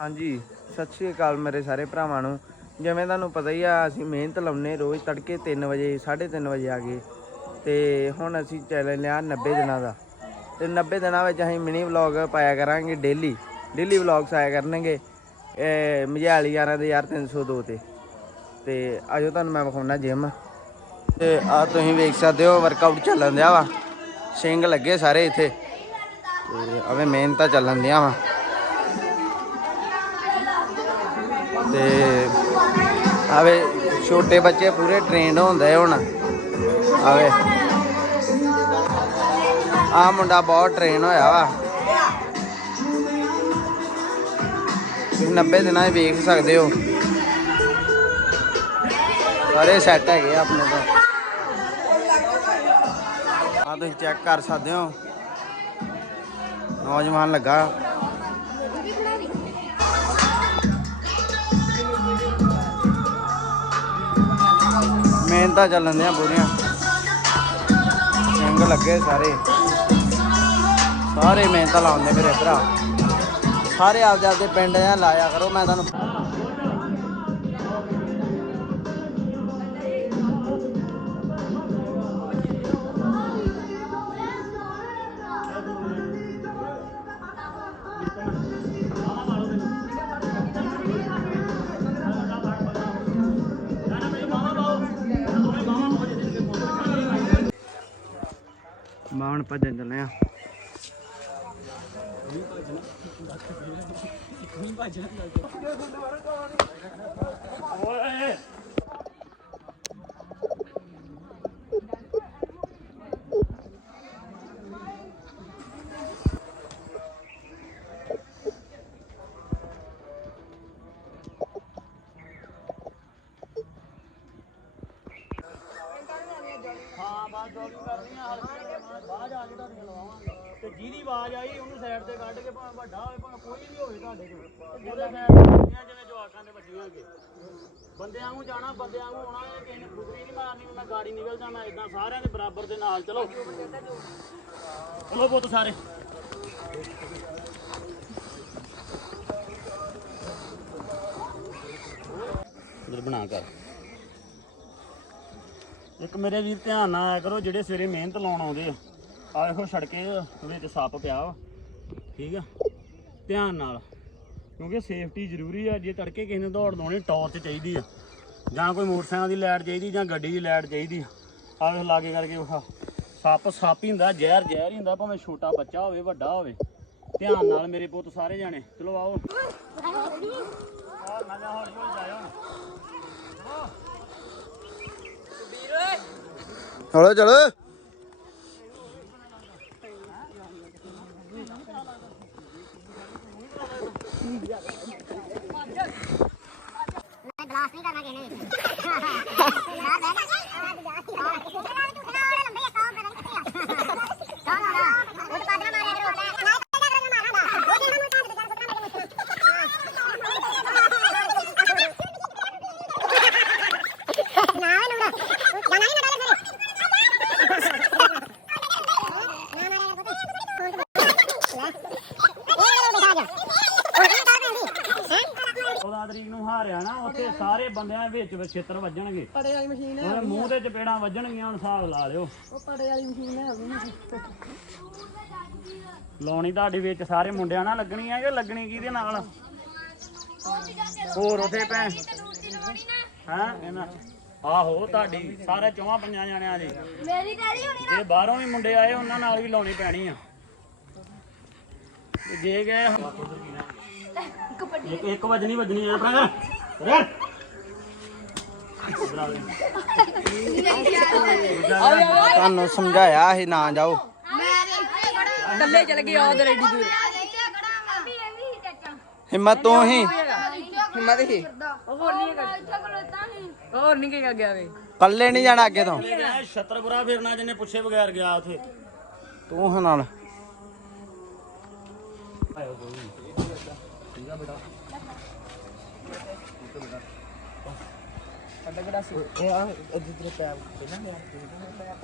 ਹਾਂਜੀ, ਸਤਿ ਸ਼੍ਰੀ ਅਕਾਲ ਮੇਰੇ ਸਾਰੇ ਭਰਾਵਾਂ ਨੂੰ। ਜਿਵੇਂ ਤੁਹਾਨੂੰ ਪਤਾ ਹੀ ਆ, ਅਸੀਂ ਮਿਹਨਤ ਲਾਉਨੇ ਰੋਜ਼ ਤੜਕੇ 3 ਵਜੇ 3:30 ਵਜੇ ਆ ਗਏ। ਤੇ ਹੁਣ ਅਸੀਂ ਚੈਲੰਜ ਲਿਆ 90 ਦਿਨਾਂ ਦਾ। ਤੇ 90 ਦਿਨਾਂ ਵਿੱਚ ਅਸੀਂ ਮਿਨੀ ਵਲੌਗ ਪਾਇਆ ਕਰਾਂਗੇ ਡੇਲੀ ਡੇਲੀ ਵਲੌਗਸ ਆਇਆ ਕਰਨਗੇ, ਇਹ ਮਝਾਲੀ ਯਾਰਾਂ ਦੇ ਯਾਰ 302 ਤੇ। ਤੇ ਆਜੋ ਤੁਹਾਨੂੰ ਮੈਂ ਵਿਖਾਉਣਾ ਜਿਮ ਤੇ ਆ ਤੁਸੀਂ ਵੇਖ ਸਕਦੇ ਹੋ ਵਰਕਆਊਟ ਚੱਲਣ ਦਿਆ ਵਾ। ਸਿੰਗ ਲੱਗੇ ਸਾਰੇ ਇੱਥੇ। ਤੇ ਅਵੇ ਮਿਹਨਤਾਂ ਚੱਲਣ ਦਿਆ ਵਾ। ਤੇ ਆਵੇ ਛੋਟੇ ਬੱਚੇ ਪੂਰੇ ਟ੍ਰੇਨਡ ਹੁੰਦੇ ਹੁਣ। ਆਵੇ। ਆ ਮੁੰਡਾ ਬਹੁਤ ਟ੍ਰੇਨ ਹੋਇਆ ਵਾ। ਤੁਸੀਂ 90 ਦਿਨਾਂ 'ਚ ਵੇਖ ਸਕਦੇ ਹੋ। ਸਾਰੇ ਸੈੱਟ ਹੈਗੇ ਆ ਆਪਣੇ ਤੋਂ। ਆ ਤੁਸੀਂ ਚੈੱਕ ਕਰ ਸਕਦੇ ਹੋ। ਨੌਜਵਾਨ ਲੱਗਾ। ਮਿਹਨਤਾਂ ਚੱਲਣ ਦੀਆਂ ਪੂਰੀਆਂ। ਸਿੰਘ ਲੱਗੇ ਸਾਰੇ। ਸਾਰੇ ਮਿਹਨਤਾਂ ਲਾਉਂਦੇ ਮੇਰੇ ਭਰਾ। ਸਾਰੇ ਆਪਦੇ ਆਪਦੇ ਪਿੰਡ ਆ ਲਾਇਆ ਕਰੋ, ਮੈਂ ਤੁਹਾਨੂੰ ਮਾਣ ਭੱਜਣ ਚੱਲੇ ਆ ਤੇ ਜਿਹਦੀ ਆਵਾਜ਼ ਆਈ, ਉਹਨੂੰ ਸਾਈਡ ਤੇ ਕੱਢ ਕੇ ਭਾਵੇਂ ਵੱਡਾ ਹੋਵੇ, ਭਾਵੇਂ ਕੋਈ ਵੀ ਹੋਵੇ ਤੁਹਾਡੇ ਕੋਲ। ਉਹਦੇ ਸਾਈਡ ਜਿਵੇਂ ਜਵਾਕਾਂ ਦੇ ਵੱਜੀ ਹੋਣਗੇ ਬੰਦਿਆਂ ਨੂੰ ਜਾਣਾ, ਬੰਦਿਆਂ ਨੂੰ ਆਉਣਾ ਕਿਸੇ ਨੇ ਫੁਕਰੀ ਨਹੀਂ ਮਾਰਨੀ ਮੈਂ ਗਾੜੀ ਨਿਕਲ ਜਾਣਾ ਇਦਾਂ ਸਾਰਿਆਂ ਦੇ ਬਰਾਬਰ ਦੇ ਨਾਲ ਚਲੋ। ਚਲੋ ਪੁੱਤ ਸਾਰੇ। ਬਣਾ ਕਰ। ਇੱਕ ਮੇਰੇ ਵੀਰ ਧਿਆਨ ਨਾਲ ਆਇਆ ਕਰੋ, ਜਿਹੜੇ ਸਵੇਰੇ ਮਿਹਨਤ ਲਾਉਣ ਆਉਂਦੇ ਆ। ਆ ਵੇਖੋ ਸੜਕੇ ਵਿੱਚ ਸੱਪ ਪਿਆ ਵਾ। ਠੀਕ ਆ? ਧਿਆਨ ਨਾਲ। ਕਿਉਂਕਿ ਸੇਫਟੀ ਜ਼ਰੂਰੀ ਆ, ਜੇ ਤੜਕੇ ਕਿਸੇ ਨੇ ਦੌੜ ਲਾਉਣੀ, ਟਾਰਚ ਚਾਹੀਦੀ ਆ। ਜਾਂ ਕੋਈ ਮੋਟਰਸਾਈਕਲ ਦੀ ਲਾਈਟ ਚਾਹੀਦੀ, ਜਾਂ ਗੱਡੀ ਦੀ ਲਾਈਟ ਚਾਹੀਦੀ ਆ। ਆ ਵੇਖ ਲਾਗੇ ਕਰਕੇ ਵਿਖਾ। ਸੱਪ ਸੱਪ ਹੀ ਹੁੰਦਾ, ਜ਼ਹਿਰ ਜ਼ਹਿਰ ਹੀ ਹੁੰਦਾ, ਭਾਵੇਂ ਛੋਟਾ ਬੱਚਾ ਹੋਵੇ, ਵੱਡਾ ਹੋਵੇ। ਧਿਆਨ ਨਾਲ ਮੇਰੇ ਪੁੱਤ ਸਾਰੇ ਜਾਣੇ। ਚਲੋ ਆਓ। ਆ ਨਾ ਜਾ ਹੌਲੀ ਹੌਲੀ ਜਾਇਓ ਚਲੋ ਚਲੋ ਮੈਂ ਗਲਾਸ ਨਹੀਂ ਕਰਨਾ ਕਿਸੇ ਨੇ ਨਾ ਮੈਂ ਨਾ ਕਿਸੇ ਨਾਲ ਵੀ ਤੂੰ ਨਾ ਲੰਬੇ ਆ ਕੌਣ ਪਤਾ ਨਹੀਂ ਕਿੱਥੇ ਆ ਕੌਣ ਆ ਉਹ ਤਾਂ ਪਾਦਰਾ ਮਾਰਿਆ ਕਰੋ ਨਾ ਕਹਿੰਦਾ ਕਰੋ ਮਾਰਾਂਗਾ ਉਹ ਜਿਹੜਾ ਨੂੰ ਤਾਂ ਦੇ ਜਾਨ ਸੁਣਾ ਮੇਰੇ ਨਾ ਨੂਰਾ ਜਾਣਾ ਨਹੀਂ ਨਾ ਡਾਲੇ ਫਿਰ ਨਾ ਮਾਰਿਆ ਪੁੱਤ ਫੋਨ ਇਹ ਬੇਟਾ ਜਾ ਉਹ ਨਹੀਂ ਤਾਂ ਪੈਂਦੀ ਹੈ 14 ਤਰੀਕ ਨੂੰ ਹਾਰਿਆ ਨਾ ਉੱਥੇ ਸਾਰੇ ਬੰਦਿਆਂ ਦੇ ਵਿੱਚ ਛੇਤਰ ਵੱਜਣਗੇ। ਪੜੇ ਵਾਲੀ ਮਸ਼ੀਨ ਹੈ ਮੂੰਹ ਤੇ ਚਪੇੜਾਂ ਵੱਜਣਗੀਆਂ ਹੁਣ ਹਿਸਾਬ ਲਾ ਲਿਓ। ਉਹ ਪੜੇ ਵਾਲੀ ਮਸ਼ੀਨ ਹੈ ਲਾਉਣੀ ਤੁਹਾਡੀ ਵਿੱਚ ਸਾਰੇ ਮੁੰਡਿਆਂ ਨਾਲ ਲੱਗਣੀ ਹੈ ਕਿ ਲੱਗਣੀ ਕਿਹਦੇ ਨਾਲ? ਹੋਰ ਉਥੇ ਭੈਣ। ਹਾਂ ਇਹਨਾਂ ਆਹੋ ਤੁਹਾਡੀ ਸਾਰੇ ਚੌਵਾਂ ਪੰਜਾਂ ਜਾਣਿਆਂ ਦੀ। ਮੇਰੀ ਤੇਰੀ ਹੋਣੀ ਜੇ ਬਾਹਰੋਂ ਵੀ ਮੁੰਡੇ ਆਏ ਉਹਨਾਂ ਨਾਲ ਵੀ ਲਾਉਣੀ ਪੈਣੀ ਆ। ਜੇ ਗਏ ਇੱਕ ਇੱਕ ਵਜਣੀ ਵੱਜਣੀ ਆ ਆਪਣਾ ਕਰ ਤੁਹਾਨੂੰ ਸਮਝਾਇਆ ਸੀ ਨਾ ਜਾਓ। ਕੱਲੇ ਚਲ ਗਏ ਉਧਰ ਏਡੀ ਦੂਰ। ਹਿੰਮਤ ਤੂੰ ਹੀ। ਹਿੰਮਤ ਹੀ। ਹੋਰ ਨਹੀਂ ਹੋਰ ਨਹੀਂ ਕੀ ਗਿਆ ਵੇ। ਕੱਲੇ ਨਹੀਂ ਜਾਣਾ ਅੱਗੇ ਤੋਂ। ਛਤਰਪੁਰਾ ਫਿਰਨਾ ਜਿਹਨੇ ਪੁੱਛੇ ਬਗੈਰ ਗਿਆ ਉਥੇ। ਤੂੰ ਹਾਂ ਨਾਲ। ਆ Nagulasi. Eh, ang editrip ako. Pinangyari. Pinangyari.